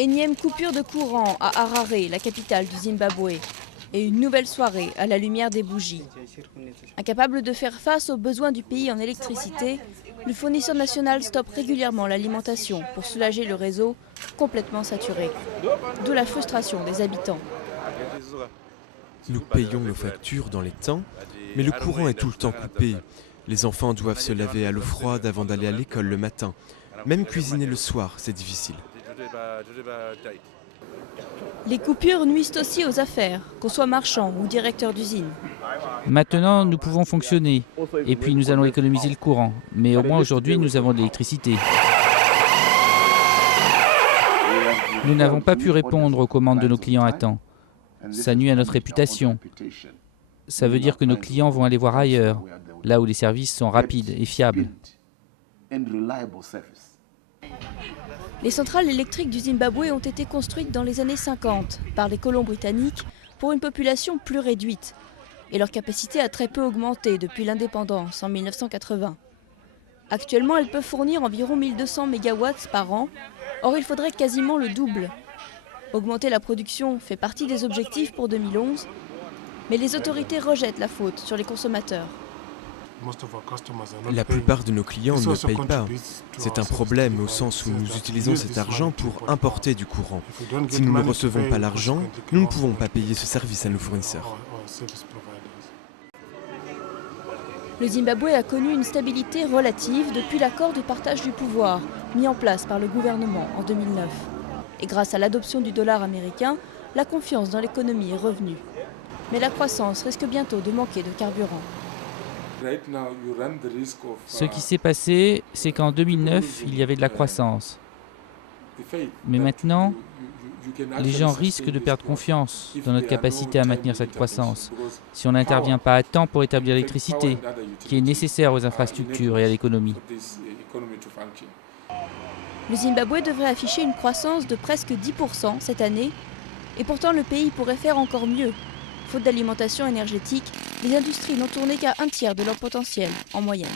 Énième coupure de courant à Harare, la capitale du Zimbabwe. Et une nouvelle soirée à la lumière des bougies. Incapable de faire face aux besoins du pays en électricité, le fournisseur national stoppe régulièrement l'alimentation pour soulager le réseau complètement saturé. D'où la frustration des habitants. Nous payons nos factures dans les temps, mais le courant est tout le temps coupé. Les enfants doivent se laver à l'eau froide avant d'aller à l'école le matin. Même cuisiner le soir, c'est difficile. Les coupures nuisent aussi aux affaires, qu'on soit marchand ou directeur d'usine. Maintenant, nous pouvons fonctionner. Et puis, nous allons économiser le courant. Mais au moins, aujourd'hui, nous avons de l'électricité. Nous n'avons pas pu répondre aux commandes de nos clients à temps. Ça nuit à notre réputation. Ça veut dire que nos clients vont aller voir ailleurs, là où les services sont rapides et fiables. Les centrales électriques du Zimbabwe ont été construites dans les années 50 par les colons britanniques pour une population plus réduite. Et leur capacité a très peu augmenté depuis l'indépendance en 1980. Actuellement, elles peuvent fournir environ 1200 MW par an. Or, il faudrait quasiment le double. Augmenter la production fait partie des objectifs pour 2011, mais les autorités rejettent la faute sur les consommateurs. La plupart de nos clients ne payent pas. C'est un problème au sens où nous utilisons cet argent pour importer du courant. Si nous ne recevons pas l'argent, nous ne pouvons pas payer ce service à nos fournisseurs. Le Zimbabwe a connu une stabilité relative depuis l'accord de partage du pouvoir mis en place par le gouvernement en 2009. Et grâce à l'adoption du dollar américain, la confiance dans l'économie est revenue. Mais la croissance risque bientôt de manquer de carburant. Ce qui s'est passé, c'est qu'en 2009, il y avait de la croissance. Mais maintenant, les gens risquent de perdre confiance dans notre capacité à maintenir cette croissance si on n'intervient pas à temps pour établir l'électricité, qui est nécessaire aux infrastructures et à l'économie. Le Zimbabwe devrait afficher une croissance de presque 10% cette année, et pourtant le pays pourrait faire encore mieux. Faute d'alimentation énergétique, les industries n'ont tourné qu'à un tiers de leur potentiel en moyenne.